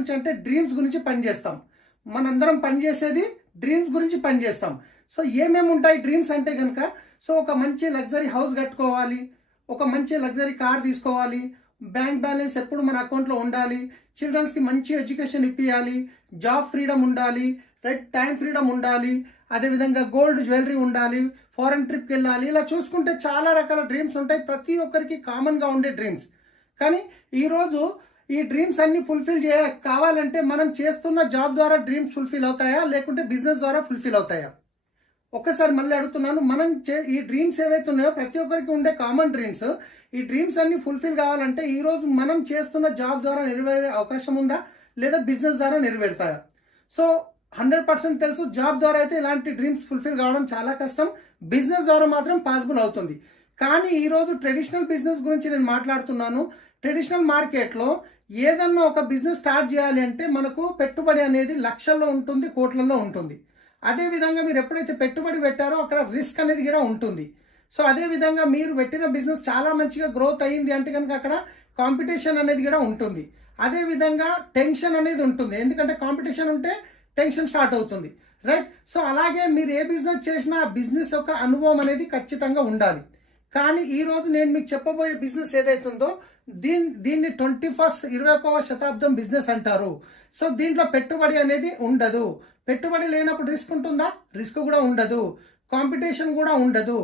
గురించి అంటే డ్రీమ్స్ గురించి పనిచేస్తాం. మనందరం పనిచేసేది డ్రీమ్స్ గురించి పనిచేస్తాం. సో ఏమేమి ఉంటాయి డ్రీమ్స్ అంటే కనుక, సో ఒక మంచి లగ్జరీ హౌస్ కట్టుకోవాలి, ఒక మంచి లగ్జరీ కార్ తీసుకోవాలి, బ్యాంక్ బ్యాలెన్స్ ఎప్పుడు మన అకౌంట్లో ఉండాలి, చిల్డ్రన్స్కి మంచి ఎడ్యుకేషన్ ఇప్పియాలి, జాబ్ ఫ్రీడమ్ ఉండాలి, రైట్ టైం ఫ్రీడమ్ ఉండాలి, అదేవిధంగా గోల్డ్ జ్యువెలరీ ఉండాలి, ఫారెన్ ట్రిప్కి వెళ్ళాలి. ఇలా చూసుకుంటే చాలా రకాల డ్రీమ్స్ ఉంటాయి, ప్రతి ఒక్కరికి కామన్గా ఉండే డ్రీమ్స్. కానీ ఈరోజు ఈ డ్రీమ్స్ అన్ని ఫుల్ఫిల్ కావాలంటే మనం చేస్తున్న జాబ్ ద్వారా డ్రీమ్స్ ఫుల్ఫిల్ అవుతాయా, లేకుంటే బిజినెస్ ద్వారా ఫుల్ఫిల్ అవుతాయా? ఒక్కసారి మళ్ళీ అడుగుతున్నాను, మనం ఈ డ్రీమ్స్ ఏవైతే ఉన్నాయో ప్రతి ఒక్కరికి ఉండే కామన్ డ్రీమ్స్, ఈ డ్రీమ్స్ అన్ని ఫుల్ఫిల్ కావాలంటే ఈరోజు మనం చేస్తున్న జాబ్ ద్వారా నెరవేరే అవకాశం ఉందా, లేదా బిజినెస్ ద్వారా నెరవేరుతాయా? సో 100% తెలుసు, జాబ్ ద్వారా అయితే ఇలాంటి డ్రీమ్స్ ఫుల్ఫిల్ కావడం చాలా కష్టం, బిజినెస్ ద్వారా మాత్రం పాసిబుల్ అవుతుంది. కానీ ఈరోజు ట్రెడిషనల్ బిజినెస్ గురించి నేను మాట్లాడుతున్నాను. ట్రెడిషనల్ మార్కెట్లో ఏదన్నా ఒక బిజినెస్ స్టార్ట్ చేయాలి అంటే మనకు పెట్టుబడి అనేది లక్షల్లో ఉంటుంది, కోట్లలో ఉంటుంది. అదేవిధంగా మీరు ఎప్పుడైతే పెట్టుబడి పెట్టారో అక్కడ రిస్క్ అనేది కూడా ఉంటుంది. సో అదేవిధంగా మీరు పెట్టిన బిజినెస్ చాలా మంచిగా గ్రోత్ అయ్యింది అంటే కనుక అక్కడ కాంపిటీషన్ అనేది కూడా ఉంటుంది. అదేవిధంగా టెన్షన్ అనేది ఉంటుంది, ఎందుకంటే కాంపిటీషన్ ఉంటే టెన్షన్ స్టార్ట్ అవుతుంది, రైట్? సో అలాగే మీరు ఏ బిజినెస్ చేసినా ఆ బిజినెస్ యొక్క అనుభవం అనేది ఖచ్చితంగా ఉండాలి. కానీ ఈరోజు నేను మీకు చెప్పబోయే బిజినెస్ ఏదైతుందో దీన్ని 21వ శతాబ్దం బిజినెస్ అంటారు. సో దీంట్లో పెట్టుబడి అనేది ఉండదు. పెట్టుబడి లేనప్పుడు రిస్క్ ఉంటుందా? రిస్క్ కూడా ఉండదు, కాంపిటీషన్ కూడా ఉండదు,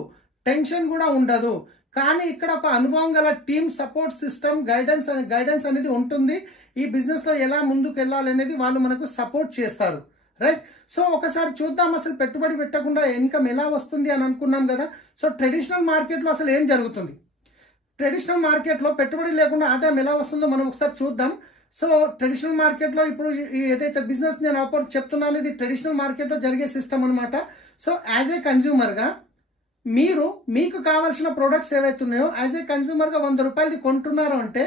టెన్షన్ కూడా ఉండదు. కానీ ఇక్కడ ఒక అనుభవం గల టీమ్ సపోర్ట్ సిస్టమ్ గైడెన్స్ అనేది ఉంటుంది. ఈ బిజినెస్లో ఎలా ముందుకు వెళ్ళాలి అనేది వాళ్ళు మనకు సపోర్ట్ చేస్తారు, రైట్? సో ఒకసారి చూద్దాం అసలు పెట్టుబడి పెట్టకుండా ఇన్కమ్ ఎలా వస్తుంది అని అనుకున్నాం కదా. సో ట్రెడిషనల్ మార్కెట్లో అసలు ఏం జరుగుతుంది, ట్రెడిషనల్ మార్కెట్లో పెట్టుబడి లేకుండా ఆదాయం ఎలా వస్తుందో మనం ఒకసారి చూద్దాం. సో ట్రెడిషనల్ మార్కెట్లో ఇప్పుడు ఏదైతే బిజినెస్ నేను చెప్తున్నాను ఇది ట్రెడిషనల్ మార్కెట్లో జరిగే సిస్టమ్ అనమాట. సో యాజ్ ఏ కన్జ్యూమర్గా మీకు కావాల్సిన ప్రోడక్ట్స్ ఏవైతే ఉన్నాయో యాజ్ ఏ కన్జ్యూమర్గా 100 రూపాయలది కొంటున్నారు అంటే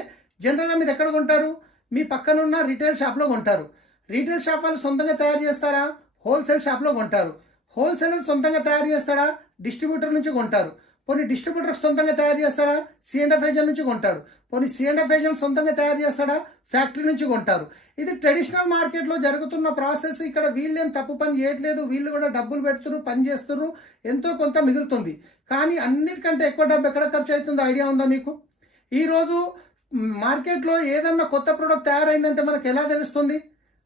జనరల్గా మీరు ఎక్కడ కొంటారు? మీ పక్కనున్న రీటైల్ షాప్లో కొంటారు. రీటైల్ షాప్ వాళ్ళు సొంతంగా తయారు చేస్తారా? హోల్సేల్ షాప్లో కొంటారు. హోల్సేలర్ సొంతంగా తయారు చేస్తాడా? డిస్ట్రిబ్యూటర్ నుంచి కొంటారు. కొన్ని డిస్ట్రిబ్యూటర్ సొంతంగా తయారు చేస్తాడా? C&F ఏజెంట్ నుంచి కొంటాడు. కొన్ని C&F ఏజెంట్ సొంతంగా తయారు చేస్తాడా? ఫ్యాక్టరీ నుంచి కొంటారు. ఇది ట్రెడిషనల్ మార్కెట్లో జరుగుతున్న ప్రాసెస్. ఇక్కడ వీళ్ళేం తప్పు పని చేయట్లేదు, వీళ్ళు కూడా డబ్బులు పెడుతున్నారు, పని చేస్తున్నారు, ఎంతో కొంత మిగులుతుంది. కానీ అన్నిటికంటే ఎక్కువ డబ్బు ఎక్కడ ఖర్చు అవుతుందో ఐడియా ఉందా మీకు? ఈరోజు మార్కెట్లో ఏదన్నా కొత్త ప్రోడక్ట్ తయారైందంటే మనకు ఎలా తెలుస్తుంది?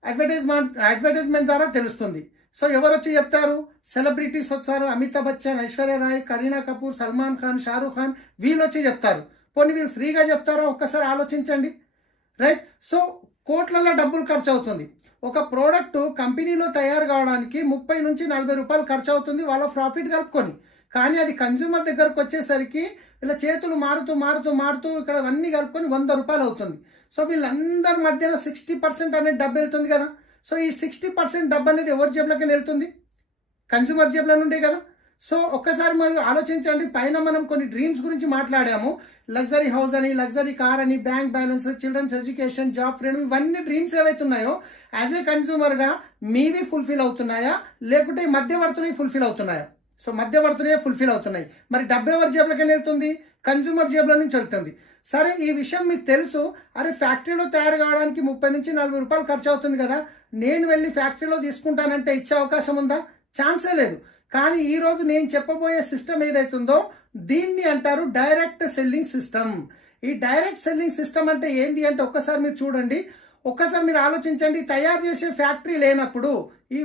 అడ్వర్టైజ్మెంట్ ద్వారా తెలుస్తుంది. సో ఎవరు వచ్చి చెప్తారు? సెలబ్రిటీస్ వచ్చారు, అమితాబ్ బచ్చన్, ఐశ్వర్య రాయ్, కరీనా కపూర్, సల్మాన్ ఖాన్, షారూఖ్ ఖాన్, వీళ్ళు వచ్చి చెప్తారు. పోనీ వీళ్ళు ఫ్రీగా చెప్తారో ఒక్కసారి ఆలోచించండి, రైట్? సో కోట్లలో డబ్బులు ఖర్చు అవుతుంది. ఒక ప్రోడక్ట్ కంపెనీలో తయారు కావడానికి 30 నుంచి 40 రూపాయలు ఖర్చు అవుతుంది వాళ్ళ ప్రాఫిట్ కలుపుకొని. కానీ అది కన్జ్యూమర్ దగ్గరకు వచ్చేసరికి వీళ్ళ చేతులు మారుతూ ఇక్కడ అన్నీ కలుపుకొని 100 రూపాయలు అవుతుంది. సో వీళ్ళందరి మధ్యన 60% అనేది డబ్బు వెళ్తుంది కదా. సో ఈ 60% డబ్బు అనేది ఎవరి జేబులోకి వెళ్తుంది? కన్జ్యూమర్ జేబులో నుండే కదా. సో ఒక్కసారి మరి ఆలోచించండి. పైన మనం కొన్ని డ్రీమ్స్ గురించి మాట్లాడాము, లగ్జరీ హౌస్ అని, లగ్జరీ కార్ అని, bank balance, children's education, job freedom, ఇవన్నీ డ్రీమ్స్ ఏవైతే ఉన్నాయో యాజ్ ఏ కన్జ్యూమర్గా మీవి ఫుల్ఫిల్ అవుతున్నాయా, లేకుంటే మధ్యవర్తులవి ఫుల్ఫిల్ అవుతున్నాయా? సో మధ్యవర్తులే ఫుల్ఫిల్ అవుతున్నాయి. మరి డబ్బు ఎవరి జేబులోకి వెళ్తుంది? కన్జ్యూమర్ జేబులో నుంచి వెళ్తుంది. సరే ఈ విషయం మీకు తెలుసు, అరే ఫ్యాక్టరీలో తయారు కావడానికి 30 నుంచి 40 రూపాయలు ఖర్చు అవుతుంది కదా, నేను వెళ్ళి ఫ్యాక్టరీలో తీసుకుంటానంటే ఇచ్చే అవకాశం ఉందా? ఛాన్సే లేదు. కానీ ఈరోజు నేను చెప్పబోయే సిస్టమ్ ఏదైతుందో దీన్ని అంటారు డైరెక్ట్ సెల్లింగ్ సిస్టమ్. ఈ డైరెక్ట్ సెల్లింగ్ సిస్టమ్ అంటే ఏంటి అంటే ఒక్కసారి మీరు చూడండి, ఒక్కసారి మీరు ఆలోచించండి. తయారు చేసే ఫ్యాక్టరీ లేనప్పుడు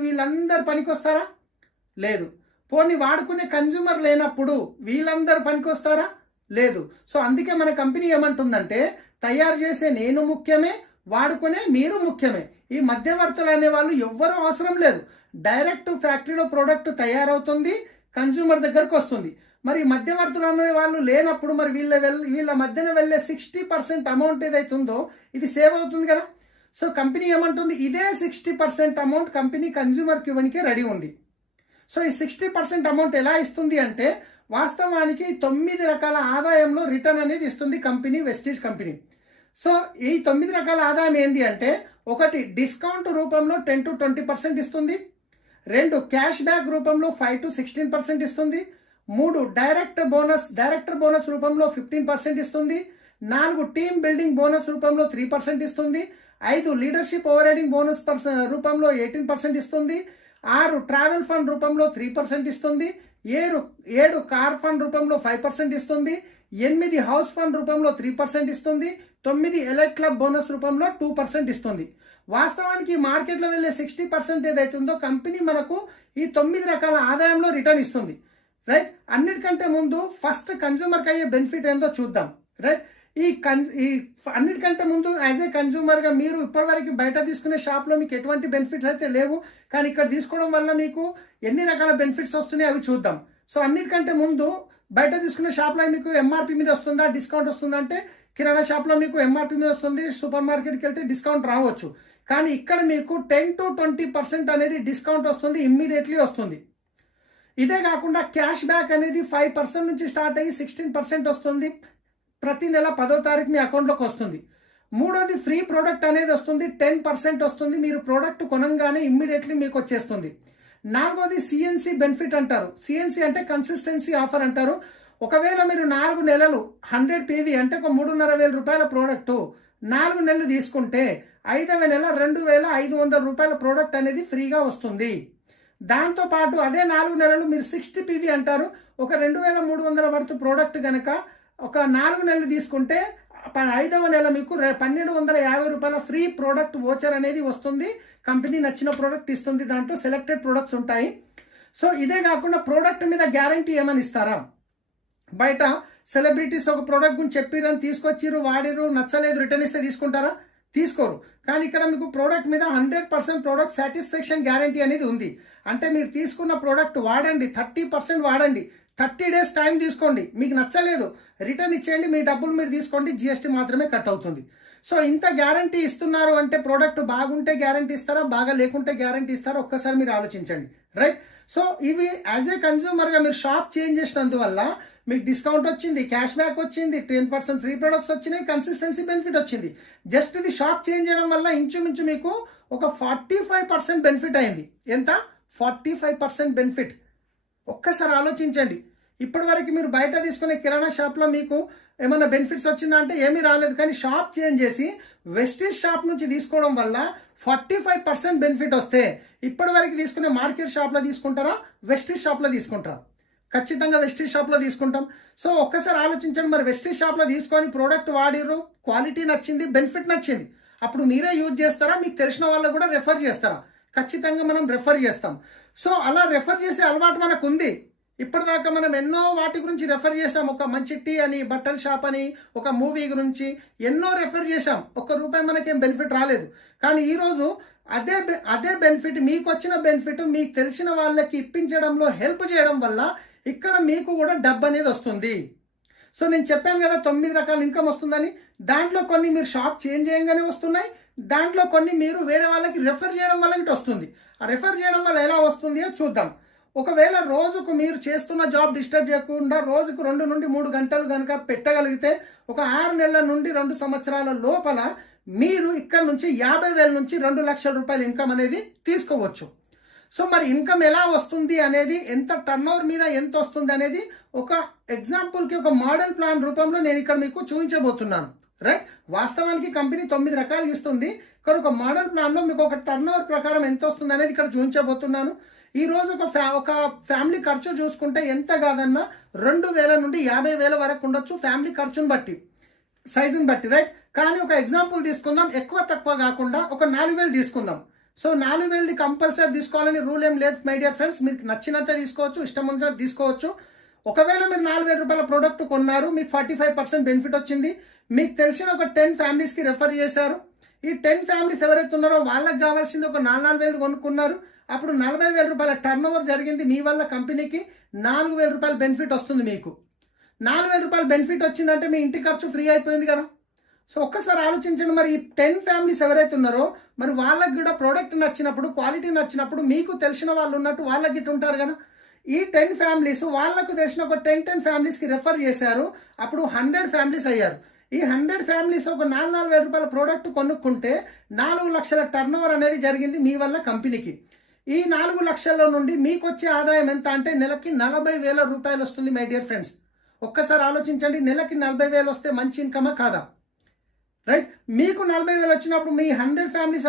వీళ్ళందరూ పనికి వస్తారా? లేదు. పోనీ వాడుకునే కన్జ్యూమర్ లేనప్పుడు వీళ్ళందరూ పనికి వస్తారా? లేదు. సో అందుకే మన కంపెనీ ఏమంటుందంటే తయారు చేసే నేను ముఖ్యమే, వాడుకునే మీరు ముఖ్యమే. ఈ మధ్యవర్తులు అనే వాళ్ళు ఎవ్వరూ అవసరం లేదు. డైరెక్ట్ ఫ్యాక్టరీలో ప్రోడక్ట్ తయారవుతుంది, కన్జ్యూమర్ దగ్గరకు వస్తుంది. మరి మధ్యవర్తులు అనే వాళ్ళు లేనప్పుడు మరి వీళ్ళ మధ్యన వెళ్ళే 60% అమౌంట్ ఏదైతుందో ఇది సేవ్ అవుతుంది కదా. సో కంపెనీ ఏమంటుంది, ఇదే 60% అమౌంట్ కంపెనీ కన్జ్యూమర్కి ఇవ్వడానికే రెడీ ఉంది. సో ఈ 60% అమౌంట్ ఎలా ఇస్తుంది అంటే వాస్తవానికి 9 రకాల ఆదాయంలో రిటర్న్ అనేది ఇస్తుంది కంపెనీ, వెస్టీజ్ కంపెనీ. సో ఈ 9 రకాల ఆదాయం ఏంటి అంటే, ఒకటి డిస్కౌంట్ రూపంలో 10 to 20% ఇస్తుంది, 2 క్యాష్ బ్యాక్ రూపంలో 5 to 16% ఇస్తుంది, 3 డైరెక్టర్ బోనస్ రూపంలో 15% ఇస్తుంది, 4 టీమ్ బిల్డింగ్ బోనస్ రూపంలో 3% ఇస్తుంది, 5 లీడర్షిప్ ఓవర్ రైడింగ్ బోనస్ రూపంలో 18% ఇస్తుంది. 6 ట్రావెల్ ఫండ్ రూపంలో 3% ఇస్తుంది. 7 కార్ ఫండ్ రూపంలో 5% ఇస్తుంది. 8 హౌస్ ఫండ్ రూపంలో 3% ఇస్తుంది. 9 ఎలైట్ క్లబ్ బోనస్ రూపంలో 2% ఇస్తుంది. వాస్తవానికి మార్కెట్లో వెళ్ళే 60% ఏదైతుందో కంపెనీ మనకు ఈ 9 రకాల ఆదాయంలో రిటర్న్ ఇస్తుంది. రైట్, అన్నిటికంటే ముందు ఫస్ట్ కన్జ్యూమర్కి అయ్యే బెనిఫిట్ ఏందో చూద్దాం. రైట్, ఈ అన్నిటికంటే ముందు యాజ్ ఏ కన్జ్యూమర్గా మీరు ఇప్పటివరకు బయట తీసుకునే షాప్లో మీకు ఎటువంటి బెనిఫిట్స్ అయితే లేవు, కానీ ఇక్కడ తీసుకోవడం వల్ల మీకు ఎన్ని రకాల బెనిఫిట్స్ వస్తున్నాయి అవి చూద్దాం. సో అన్నిటికంటే ముందు బయట తీసుకునే షాప్లో మీకు ఎంఆర్పి మీద వస్తుందా, డిస్కౌంట్ వస్తుందా అంటే కిరాణా షాప్లో మీకు ఎంఆర్పి మీద వస్తుంది, సూపర్ మార్కెట్కి వెళ్తే డిస్కౌంట్ రావచ్చు. కానీ ఇక్కడ మీకు 10 to 20% అనేది డిస్కౌంట్ వస్తుంది, ఇమ్మీడియట్లీ వస్తుంది. ఇదే కాకుండా క్యాష్ బ్యాక్ అనేది 5% నుంచి స్టార్ట్ అయ్యి 16% వస్తుంది. ప్రతి నెల 10వ తారీఖు మీ అకౌంట్లోకి వస్తుంది. మూడోది ఫ్రీ ప్రోడక్ట్ అనేది వస్తుంది, 10% వస్తుంది. మీరు ప్రోడక్ట్ కొనంగానే ఇమ్మీడియట్లీ మీకు వచ్చేస్తుంది. నాలుగోది సిఎన్సి బెనిఫిట్ అంటారు. సిఎన్సి అంటే కన్సిస్టెన్సీ ఆఫర్ అంటారు. ఒకవేళ మీరు 4 నెలలు 100 PV అంటే ఒక 3,500 రూపాయల ప్రోడక్టు 4 నెలలు తీసుకుంటే 5వ నెల 2,500 రూపాయల ప్రోడక్ట్ అనేది ఫ్రీగా వస్తుంది. దాంతోపాటు అదే 4 నెలలు మీరు 60 PV అంటారు. ఒక 2,300 వర్త్ ప్రోడక్ట్ కనుక ఒక 4 నెలలు తీసుకుంటే 5వ నెల మీకు 1,250 రూపాయల ఫ్రీ ప్రోడక్ట్ వోచర్ అనేది వస్తుంది. కంపెనీ నచ్చిన ప్రోడక్ట్ ఇస్తుంది, దాంట్లో సెలెక్టెడ్ ప్రోడక్ట్స్ ఉంటాయి. సో ఇదే కాకుండా ప్రోడక్ట్ మీద గ్యారంటీ ఏమని ఇస్తారా? బయట సెలబ్రిటీస్ ఒక ప్రోడక్ట్ గురించి చెప్పిరని తీసుకొచ్చిర్రు, వాడిరు, నచ్చలేదు, రిటర్న్ ఇస్తే తీసుకుంటారా? తీసుకోరు. కానీ ఇక్కడ మీకు ప్రోడక్ట్ మీద 100% ప్రోడక్ట్ సాటిస్ఫాక్షన్ గ్యారంటీ అనేది ఉంది. అంటే మీరు తీసుకున్న ప్రోడక్ట్ వాడండి, 30% వాడండి, 30 days టైం తీసుకోండి, మీకు నచ్చలేదు రిటర్న్ ఇచ్చేయండి, మీ డబ్బులు మీరు తీసుకోండి, జిఎస్టీ మాత్రమే కట్ అవుతుంది. సో ఇంత గ్యారంటీ ఇస్తున్నారు అంటే ప్రోడక్ట్ బాగుంటే గ్యారంటీ ఇస్తారా, బాగా లేకుంటే గ్యారంటీ ఇస్తారా? ఒక్కసారి మీరు ఆలోచించండి. రైట్, సో ఇవి యాజ్ ఏ కన్జ్యూమర్గా మీరు షాప్ చేంజ్ చేసినందువల్ల మీకు డిస్కౌంట్ వచ్చింది, క్యాష్ బ్యాక్ వచ్చింది, 10% ఫ్రీ ప్రొడక్ట్స్ వచ్చినాయి, కన్సిస్టెన్సీ బెనిఫిట్ వచ్చింది. జస్ట్ ఇది షాప్ చేంజ్ చేయడం వల్ల ఇంచుమించు మీకు ఒక 45% బెనిఫిట్ అయింది. ఎంత? 45% బెనిఫిట్. ఒక్కసారి ఆలోచించండి. ఇప్పటివరకు మీరు బయట తీసుకునే కిరాణా షాప్లో మీకు ఏమైనా బెనిఫిట్స్ వచ్చిందా అంటే ఏమీ రాలేదు. కానీ షాప్ చేంజ్ చేసి వెస్టీజ్ షాప్ నుంచి తీసుకోవడం వల్ల 45% బెనిఫిట్ వస్తే ఇప్పటివరకు తీసుకునే మార్కెట్ షాప్లో తీసుకుంటారా, వెస్టీజ్ షాప్లో తీసుకుంటారా? ఖచ్చితంగా వెస్టీజ్ షాప్లో తీసుకుంటాం. సో ఒక్కసారి ఆలోచించండి. మరి వెస్టీజ్ షాప్లో తీసుకొని ప్రోడక్ట్ వాడిర్రు, క్వాలిటీ నచ్చింది, బెనిఫిట్ నచ్చింది, అప్పుడు మీరే యూజ్ చేస్తారా, మీకు తెలిసిన వాళ్ళకు కూడా రెఫర్ చేస్తారా? ఖచ్చితంగా మనం రెఫర్ చేస్తాం. సో అలా రెఫర్ చేసే అలవాటు మనకు ఉంది. ఇప్పటిదాకా మనం ఎన్నో వాటి గురించి రెఫర్ చేసాం. ఒక మంచి టీ అని, బట్టల షాప్ అని, ఒక మూవీ గురించి ఎన్నో రెఫర్ చేసాం. ₹1 మనకేం బెనిఫిట్ రాలేదు. కానీ ఈరోజు అదే బెనిఫిట్, మీకు వచ్చిన బెనిఫిట్ మీకు తెలిసిన వాళ్ళకి ఇప్పించడంలో హెల్ప్ చేయడం వల్ల ఇక్కడ మీకు కూడా డబ్బు అనేది వస్తుంది. సో నేను చెప్పాను కదా 9 రకాల ఇన్కమ్ వస్తుందని. దాంట్లో కొన్ని మీరు షాప్ చేంజ్ చేయగానే వస్తున్నాయి, దాంట్లో కొన్ని మీరు వేరే వాళ్ళకి రెఫర్ చేయడం వల్ల ఇటు వస్తుంది. ఆ రెఫర్ చేయడం వల్ల ఎలా వస్తుంది చూద్దాం. ఒకవేళ రోజుకు మీరు చేస్తున్న జాబ్ డిస్టర్బ్ చేయకుండా రోజుకు 2 నుండి 3 గంటలు కనుక పెట్టగలిగితే ఒక 6 నెలల నుండి 2 సంవత్సరాల లోపల మీరు ఇక్కడ నుంచి 50,000 నుంచి 2 లక్షల రూపాయల ఇన్కమ్ అనేది తీసుకోవచ్చు. సో మరి ఇన్కమ్ ఎలా వస్తుంది అనేది, ఎంత టర్నోవర్ మీద ఎంత వస్తుంది అనేది ఒక ఎగ్జాంపుల్కి ఒక మోడల్ ప్లాన్ రూపంలో నేను ఇక్కడ మీకు చూపించబోతున్నాను. రైట్, వాస్తవానికి కంపెనీ 9 రకాలు ఇస్తుంది, కానీ ఒక మోడల్ ప్లాన్లో మీకు ఒక టర్నోవర్ ప్రకారం ఎంత వస్తుంది అనేది ఇక్కడ చూపించబోతున్నాను. ఈ రోజు ఒక ఫ్యామిలీ ఖర్చు చూసుకుంటే ఎంత కాదన్నా 2,000 నుండి 50,000 వరకు ఉండొచ్చు, ఫ్యామిలీ ఖర్చును బట్టి, సైజుని బట్టి. రైట్, కానీ ఒక ఎగ్జాంపుల్ తీసుకుందాం, ఎక్కువ తక్కువ కాకుండా ఒక 4,000 తీసుకుందాం. సో 4,000ది కంపల్సరీ తీసుకోవాలని రూల్ ఏం లేదు మై డియర్ ఫ్రెండ్స్. మీకు నచ్చినంత తీసుకోవచ్చు, ఇష్టం ఉన్నంత తీసుకోవచ్చు. ఒకవేళ మీరు 4,000 రూపాయల ప్రోడక్ట్ కొన్నారు, మీకు 45% బెనిఫిట్ వచ్చింది, మీకు తెలిసిన ఒక 10 ఫ్యామిలీస్కి రెఫర్ చేశారు. ఈ 10 ఫ్యామిలీస్ ఎవరైతే ఉన్నారో వాళ్ళకి కావాల్సింది ఒక 4,000 కొనుక్కున్నారు. అప్పుడు 40,000 రూపాయల టర్న్ ఓవర్ జరిగింది. మీ వల్ల కంపెనీకి 4,000 రూపాయల బెనిఫిట్ వస్తుంది. మీకు 4,000 రూపాయల బెనిఫిట్ వచ్చిందంటే మీ ఇంటి ఖర్చు ఫ్రీ అయిపోయింది కదా. సో ఒక్కసారి ఆలోచించండి. మరి ఈ 10 ఫ్యామిలీస్ ఎవరైతే ఉన్నారో మరి వాళ్ళకి కూడా ప్రోడక్ట్ నచ్చినప్పుడు, క్వాలిటీ నచ్చినప్పుడు, మీకు తెలిసిన వాళ్ళు ఉన్నట్టు వాళ్ళకి ఇట్లా ఉంటారు కదా. ఈ 10 ఫ్యామిలీస్ వాళ్ళకు తెలిసిన ఒక 10 ఫ్యామిలీస్కి రెఫర్ చేశారు. అప్పుడు 100 ఫ్యామిలీస్ అయ్యారు. ఈ 100 ఫ్యామిలీస్ ఒక 4,000 రూపాయల ప్రోడక్ట్ కొనుక్కుంటే 4 లక్షల టర్న్ ఓవర్ అనేది జరిగింది మీ వల్ల కంపెనీకి. ఈ 4 లక్షల నుండి మీకు వచ్చే ఆదాయం ఎంత అంటే నెలకి 40,000 రూపాయలు వస్తుంది మై డియర్ ఫ్రెండ్స్. ఒక్కసారి ఆలోచించండి, నెలకి 40,000 వస్తే మంచి ఇన్కమా కాదా? రైట్. మీకు 40,000 వచ్చినప్పుడు మీ 100 ఫ్యామిలీస్